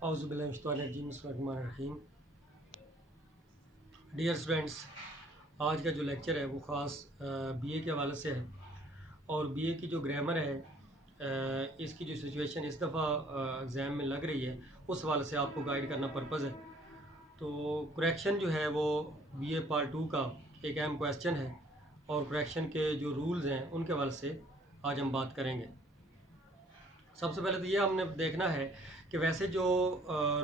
औज़ुबिल्लाहिमिनश्शैतानिर्रजीम। Dear students, आज का जो लेक्चर है वो ख़ास बीए के हवाले से है और बीए की जो ग्रामर है इसकी जो सिचुएशन इस दफ़ा एग्ज़ाम में लग रही है उस हवाले से आपको गाइड करना पर्पज़ है। तो करेक्शन जो है वो बीए पार्ट 2 का एक अहम क्वेश्चन है और करेक्शन के जो रूल्स हैं उनके हवाले से आज हम बात करेंगे। सबसे पहले तो ये हमने देखना है कि वैसे जो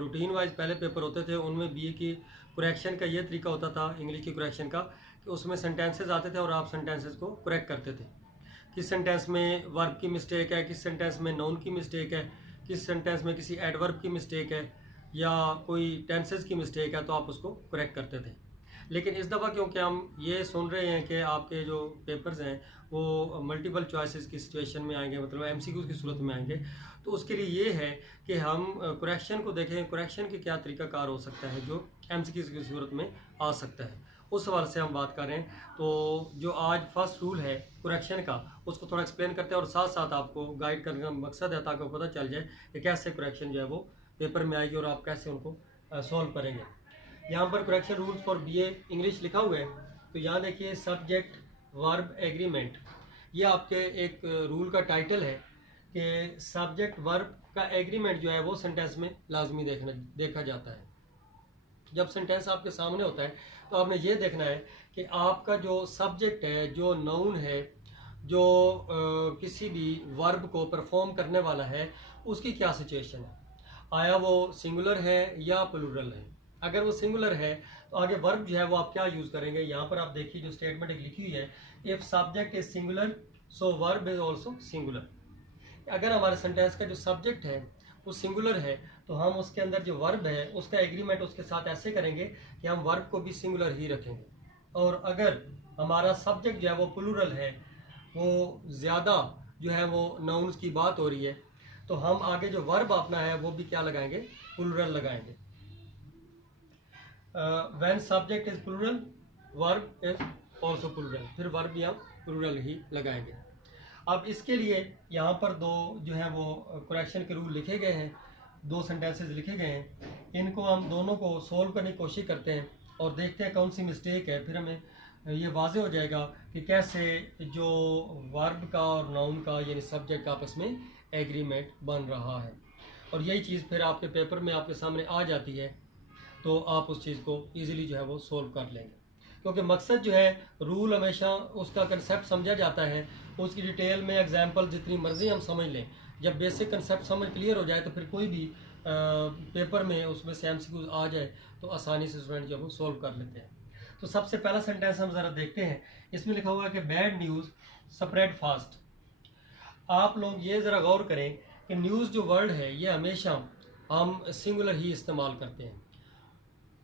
रूटीन वाइज पहले पेपर होते थे उनमें बीए की करेक्शन का ये तरीका होता था इंग्लिश की करेक्शन का कि उसमें सेंटेंसेस आते थे और आप सेंटेंसेस को करेक्ट करते थे। किस सेंटेंस में वर्ब की मिस्टेक है, किस सेंटेंस में नाउन की मिस्टेक है, किस सेंटेंस में किसी एडवर्ब की मिस्टेक है या कोई टेंसेस की मिस्टेक है, तो आप उसको करेक्ट करते थे। लेकिन इस दफ़ा क्योंकि हम ये सुन रहे हैं कि आपके जो पेपर्स हैं वो मल्टीपल चॉइसेस की सिचुएशन में आएंगे, मतलब एमसीक्यूज़ की सूरत में आएंगे, तो उसके लिए ये है कि हम करेक्शन को देखें, करेक्शन के क्या तरीक़ाकार हो सकता है जो एमसीक्यूज़ की सूरत में आ सकता है, उस सवाल से हम बात करें। तो जो आज फर्स्ट रूल है करेक्शन का उसको थोड़ा एक्सप्लेन करते हैं और साथ साथ आपको गाइड करने का मकसद है ताकि पता चल जाए कि कैसे करेक्शन जो है वो पेपर में आएगी और आप कैसे उनको सॉल्व करेंगे। यहाँ पर correction rules for BA English लिखा हुआ है, तो यहाँ देखिए सब्जेक्ट वर्ब एग्रीमेंट, ये आपके एक रूल का टाइटल है कि सब्जेक्ट वर्ब का एग्रीमेंट जो है वो सेंटेंस में लाजमी देखा जाता है। जब सेंटेंस आपके सामने होता है तो आपने ये देखना है कि आपका जो सब्जेक्ट है, जो नाउन है, जो किसी भी वर्ब को परफॉर्म करने वाला है, उसकी क्या सिचुएशन है, आया वो सिंगुलर है या प्लूरल है। अगर वो सिंगुलर है तो आगे वर्ब जो है वो आप क्या यूज़ करेंगे। यहाँ पर आप देखिए जो स्टेटमेंट एक लिखी हुई है, if subject is singular so verb is also singular. अगर हमारे सेंटेंस का जो सब्जेक्ट है वो सिंगुलर है तो हम उसके अंदर जो वर्ब है उसका एग्रीमेंट उसके साथ ऐसे करेंगे कि हम वर्ब को भी सिंगुलर ही रखेंगे। और अगर हमारा सब्जेक्ट जो है वो प्लूरल है, वो ज़्यादा जो है वो नाउन्स की बात हो रही है, तो हम आगे जो वर्ब अपना है वो भी क्या लगाएंगे, प्लूरल लगाएंगे। When subject is plural verb is also plural, फिर वर्ब भी हम प्लूरल ही लगाएंगे। अब इसके लिए यहाँ पर दो जो है वो करेक्शन के रूल लिखे गए हैं, दो सेंटेंसेस लिखे गए हैं, इनको हम दोनों को सोल्व करने की कोशिश करते हैं और देखते हैं कौन सी मिस्टेक है। फिर हमें ये वाज़ेह हो जाएगा कि कैसे जो वर्ब का और नाउन का यानी सब्जेक्ट का आपस में एग्रीमेंट बन रहा है, और यही चीज़ फिर आपके पेपर में आपके सामने आ जाती है तो आप उस चीज़ को ईज़िली जो है वो सोल्व कर लेंगे। क्योंकि मकसद जो है रूल हमेशा उसका कंसेप्ट समझा जाता है, उसकी डिटेल में एग्जांपल जितनी मर्जी हम समझ लें, जब बेसिक कंसेप्ट समझ क्लियर हो जाए तो फिर कोई भी पेपर में उसमें से एमसीक्यू आ जाए तो आसानी से स्टूडेंट जो है वो सोल्व कर लेते हैं। तो सबसे पहला सेंटेंस हम ज़रा देखते हैं। इसमें लिखा हुआ है कि बैड न्यूज़ स्प्रेड फास्ट। आप लोग ये ज़रा गौर करें कि न्यूज़ जो वर्ड है ये हमेशा हम सिंगुलर ही इस्तेमाल करते हैं,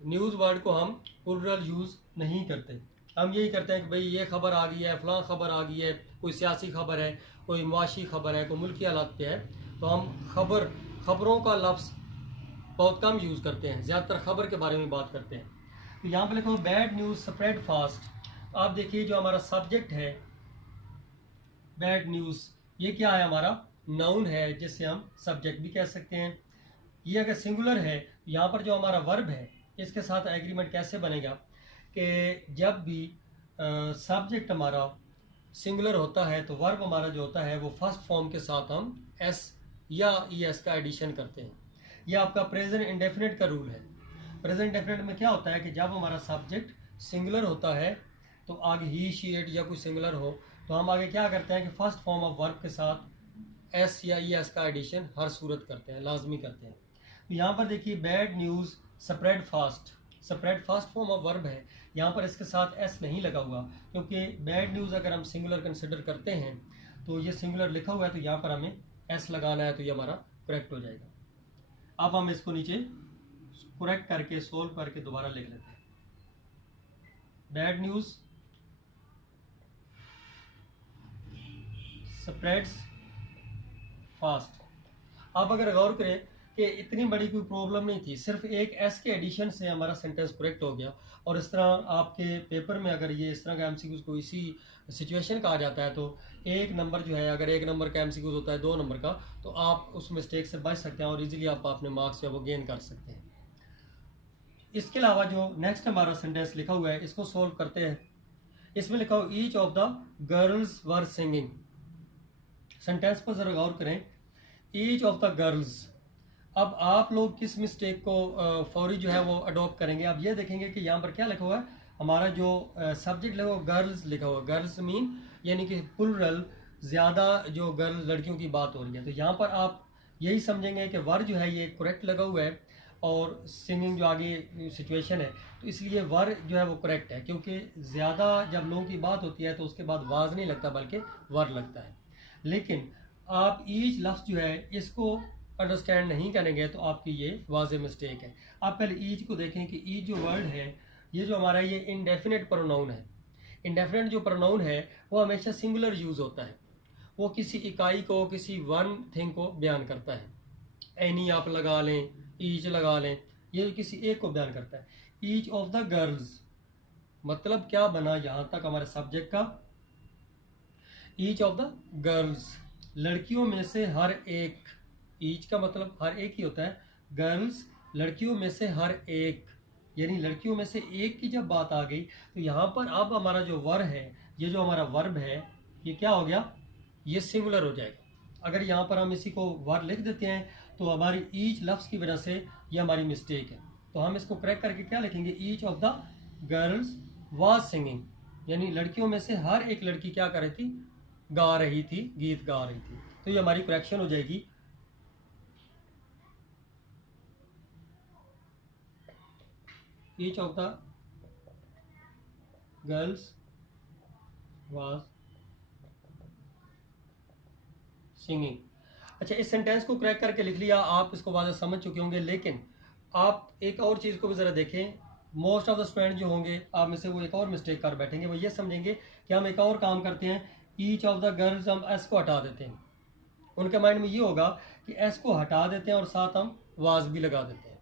न्यूज़ वर्ड को हम प्लूरल यूज़ नहीं करते। हम यही करते हैं कि भाई ये खबर आ गई है, फ़लाँ खबर आ गई है, कोई सियासी खबर है, कोई मुआशी खबर है, कोई मुल्की हालात पे है, तो हम खबरों का लफ्ज़ बहुत कम यूज़ करते हैं, ज़्यादातर खबर के बारे में बात करते हैं। तो यहाँ पर लिखा बैड न्यूज़ स्प्रेड फास्ट। आप देखिए जो हमारा सब्जेक्ट है बैड न्यूज़, ये क्या है, हमारा नाउन है जिससे हम सब्जेक्ट भी कह सकते हैं। ये अगर सिंगुलर है, यहाँ पर जो हमारा वर्ब है इसके साथ एग्रीमेंट कैसे बनेगा कि जब भी सब्जेक्ट हमारा सिंगुलर होता है तो वर्ब हमारा जो होता है वो फर्स्ट फॉर्म के साथ हम एस या ई एस का एडिशन करते हैं। ये आपका प्रेजेंट इंडेफिनिट का रूल है। प्रेजेंट इंडेफिनिट में क्या होता है कि जब हमारा सब्जेक्ट सिंगुलर होता है तो आगे ही, शी, इट या कोई सिंगुलर हो तो हम आगे क्या करते हैं कि फर्स्ट फॉर्म ऑफ वर्ब के साथ एस या ई एस का एडिशन हर सूरत करते हैं, लाजमी करते हैं। तो यहाँ पर देखिए bad news spread fast, spread fast form of verb है, यहाँ पर इसके साथ एस नहीं लगा हुआ क्योंकि बैड न्यूज़ अगर हम सिंगुलर कंसिडर करते हैं तो ये सिंगुलर लिखा हुआ है तो यहाँ पर हमें एस लगाना है, तो ये हमारा करेक्ट हो जाएगा। अब हम इसको नीचे करेक्ट करके सोल्व करके दोबारा लिख लेते हैं। Bad news spreads fast. अब अगर गौर करें कि इतनी बड़ी कोई प्रॉब्लम नहीं थी, सिर्फ एक एस के एडिशन से हमारा सेंटेंस करेक्ट हो गया। और इस तरह आपके पेपर में अगर ये इस तरह का एमसीक्यूज को इसी सिचुएशन का आ जाता है तो एक नंबर जो है, अगर एक नंबर का एमसीक्यूज होता है 2 नंबर का, तो आप उस मिस्टेक से बच सकते हैं और इजीली आप अपने मार्क्स जो है वो गेन कर सकते हैं। इसके अलावा जो नेक्स्ट हमारा सेंटेंस लिखा हुआ है इसको सोल्व करते हैं। इसमें लिखा हुआ each of the girls were singing. Sentence पर जरा गौर करें, ईच ऑफ द गर्ल्स। अब आप लोग किस मिस्टेक को फौरी जो है वो अडॉप्ट करेंगे? आप ये देखेंगे कि यहाँ पर क्या लिखा हुआ है, हमारा जो सब्जेक्ट लिखा हुआ गर्ल्स लिखा हुआ, गर्ल्स मीन यानी कि प्लुरल, ज़्यादा जो गर्ल्स लड़कियों की बात हो रही है। तो यहाँ पर आप यही समझेंगे कि वर जो है ये करेक्ट लगा हुआ है और सिंगिंग जो आगे सिचुएशन है, तो इसलिए वर जो है वो करेक्ट है, क्योंकि ज़्यादा जब लोगों की बात होती है तो उसके बाद वाज नहीं लगता बल्कि वर लगता है। लेकिन आप ईच लफ्ज़ जो है इसको अंडरस्टैंड नहीं करेंगे तो आपकी ये वाज़े मिस्टेक है। आप पहले ईच को देखें कि ईच जो वर्ड है ये जो हमारा ये इनडेफिनेट प्रोनाउन है। इनडेफिनेट जो प्रोनाउन है वो हमेशा सिंगुलर यूज़ होता है, वो किसी इकाई को, किसी वन थिंग को बयान करता है। एनी आप लगा लें, ईच लगा लें, ये किसी एक को बयान करता है। ईच ऑफ द गर्ल्स मतलब क्या बना यहाँ तक हमारे सब्जेक्ट का, ईच ऑफ द गर्ल्स लड़कियों में से हर एक। ईच का मतलब हर एक ही होता है, गर्ल्स लड़कियों में से हर एक, यानी लड़कियों में से एक की जब बात आ गई तो यहाँ पर अब हमारा जो वर है, ये जो हमारा वर्ब है ये क्या हो गया, ये सिंगुलर हो जाएगा। अगर यहाँ पर हम इसी को वर लिख देते हैं तो हमारी ईच लफ्ज़ की वजह से ये हमारी मिस्टेक है। तो हम इसको करेक्ट करके क्या लिखेंगे, each of the girls was singing, यानी लड़कियों में से हर एक लड़की क्या कर रही थी, गा रही थी, गीत गा रही थी। तो ये हमारी करेक्शन हो जाएगी। Each of the girls was singing. अच्छा, इस सेंटेंस को क्रैक करके लिख लिया, आप इसको वाज़ह समझ चुके होंगे। लेकिन आप एक और चीज़ को भी ज़रा देखें, मोस्ट ऑफ द स्टूडेंट जो होंगे आप में से वो एक और मिस्टेक कर बैठेंगे, वो ये समझेंगे कि हम एक और काम करते हैं, ईच ऑफ द गर्ल्स हम एस को हटा देते हैं। उनके माइंड में ये होगा कि एस को हटा देते हैं और साथ हम वाज भी लगा देते हैं,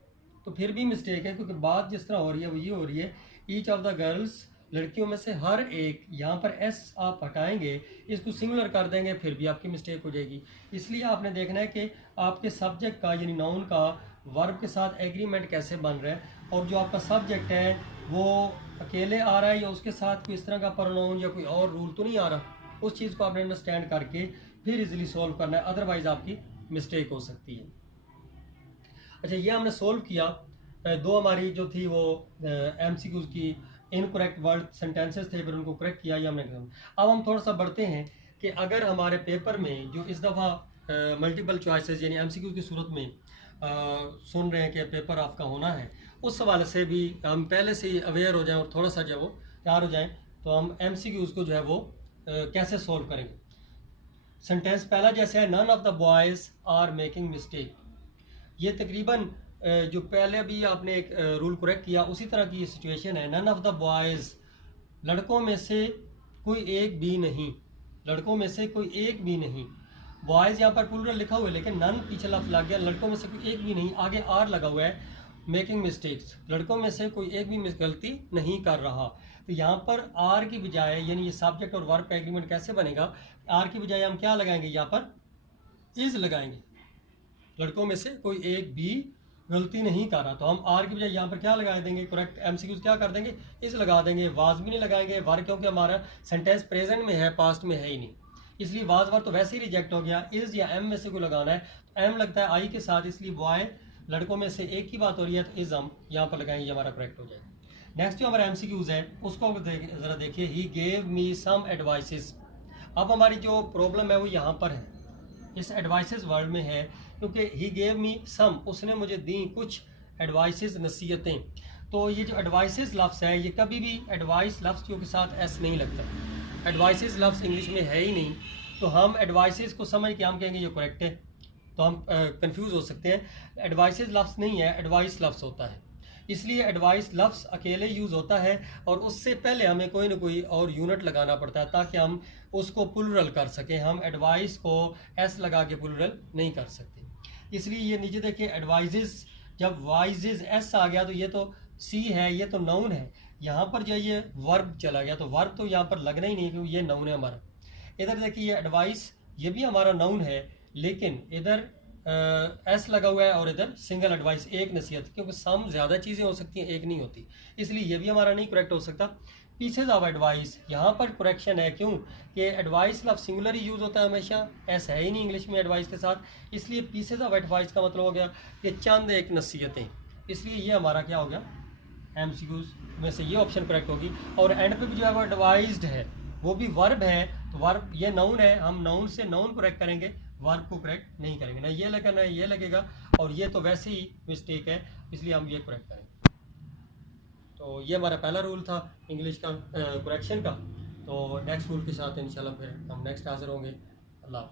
तो फिर भी मिस्टेक है, क्योंकि बात जिस तरह हो रही है वो ये हो रही है, ईच ऑफ द गर्ल्स लड़कियों में से हर एक, यहाँ पर एस आप हटाएंगे, इसको सिंगुलर कर देंगे, फिर भी आपकी मिस्टेक हो जाएगी। इसलिए आपने देखना है कि आपके सब्जेक्ट का यानी नाउन का वर्ब के साथ एग्रीमेंट कैसे बन रहा है, और जो आपका सब्जेक्ट है वो अकेले आ रहा है या उसके साथ कोई इस तरह का प्रोनाउन या कोई और रूल तो नहीं आ रहा। उस चीज़ को आपने अंडरस्टैंड करके फिर इजीली सॉल्व करना है, अदरवाइज़ आपकी मिस्टेक हो सकती है। अच्छा, ये हमने सोल्व किया। दो हमारी जो थी वो एमसीक्यूज की इनकरेक्ट वर्ड सेंटेंसेस थे, फिर उनको करेक्ट किया, ये हमने। अब हम थोड़ा सा बढ़ते हैं कि अगर हमारे पेपर में जो इस दफ़ा मल्टीपल चॉइसेस यानी एमसीक्यू की सूरत में सुन रहे हैं कि पेपर आपका होना है, उस हवाले से भी हम पहले से ही अवेयर हो जाएं और थोड़ा सा जो है वो तैयार हो जाएं, तो हम एमसीक्यूज को जो है वो कैसे सोल्व करेंगे। सेंटेंस पहला जैसे है, none of the boys are making mistake. ये तकरीबन जो पहले भी आपने एक रूल करेक्ट किया उसी तरह की ये सिचुएशन है। नन ऑफ द बॉयज़ लड़कों में से कोई एक भी नहीं, लड़कों में से कोई एक भी नहीं। बॉयज़ यहाँ पर प्लूरल लिखा हुआ है लेकिन नन पीछे लफ्ज़ लग गया, लड़कों में से कोई एक भी नहीं, आगे आर लगा हुआ है, मेकिंग मिस्टेक्स, लड़कों में से कोई एक भी गलती नहीं कर रहा। तो यहाँ पर आर की बजाय, यानी ये सब्जेक्ट और वर्ब का एग्रीमेंट कैसे बनेगा, आर की बजाय हम क्या लगाएंगे, यहाँ पर इज लगाएंगे, लड़कों में से कोई एक भी गलती नहीं कर रहा। तो हम आर की बजाय यहाँ पर क्या लगा देंगे, करेक्ट एमसीक्यूज क्या कर देंगे, इस लगा देंगे, वाज भी नहीं लगाएंगे, वर क्योंकि हमारा सेंटेंस प्रेजेंट में है, पास्ट में है ही नहीं, इसलिए वाज वर तो वैसे ही रिजेक्ट हो गया। इज या एम में से कोई लगाना है तो एम लगता है आई के साथ, इसलिए बॉय लड़कों में से एक की बात हो रही है तो इज हम यहाँ पर लगाएंगे, ये हमारा करेक्ट हो जाएगा। नेक्स्ट जो हमारा एमसीक्यूज है उसको ज़रा देखिए, he gave me some advices. अब हमारी जो प्रॉब्लम है वो यहाँ पर है, इस एडवाइसेस वर्ड में है, क्योंकि ही गेव मी सम, उसने मुझे दी कुछ एडवाइसेस, नसीहतें। तो ये जो एडवाइसेस लफ्ज़ है ये कभी भी एडवाइस लफ्ज़ के साथ एस नहीं लगता, एडवाइसेस लफ्ज़ इंग्लिश में है ही नहीं। तो हम एडवाइसेस को समझ के हम कहेंगे ये करेक्ट है, तो हम कंफ्यूज हो सकते हैं। एडवाइसेस लफ्ज़ नहीं है, एडवाइस लफ्ज़ होता है, इसलिए एडवाइस लफ्ज़ अकेले यूज़ होता है और उससे पहले हमें कोई ना कोई और यूनिट लगाना पड़ता है ताकि हम उसको प्लुरल कर सकें। हम एडवाइस को एस लगा के प्लुरल नहीं कर सकते। इसलिए ये नीचे देखिए एडवाइजेस, जब वाइजेस एस आ गया तो ये तो सी है, ये तो नाउन है। यहाँ पर जो ये वर्ब चला गया तो वर्ब तो यहाँ पर लगना ही नहीं क्योंकि ये नाउन है हमारा। इधर देखिए ये एडवाइस, ये भी हमारा नाउन है, लेकिन इधर एस लगा हुआ है और इधर सिंगल एडवाइस, एक नसीहत, क्योंकि सम ज़्यादा चीज़ें हो सकती हैं, एक नहीं होती, इसलिए ये भी हमारा नहीं करेक्ट हो सकता। पीसेज ऑफ एडवाइस, यहाँ पर करेक्शन है, क्यों कि एडवाइस लफ्ज़ सिंगुलर ही यूज़ होता है हमेशा, एस है ही नहीं इंग्लिश में एडवाइस के साथ, इसलिए पीसेज ऑफ एडवाइस का मतलब हो गया कि चंद एक नसीहतें, इसलिए ये हमारा क्या हो गया एमसीक्यूज में से ये ऑप्शन करेक्ट होगी। और एंड पे भी जो है वो एडवाइज्ड है, वो भी वर्ब है, तो वर्ब ये नाउन है, हम नाउन से नाउन करेक्ट करेंगे, वर्ब को करेक्ट नहीं करेंगे, ना ये लगेगा ना ये लगेगा, और ये तो वैसे ही मिस्टेक है, इसलिए हम ये करेक्ट करेंगे। तो ये हमारा पहला रूल था इंग्लिश का करेक्शन का। तो नेक्स्ट रूल के साथ इंशाल्लाह फिर हम नेक्स्ट हाजिर होंगे। अल्लाह।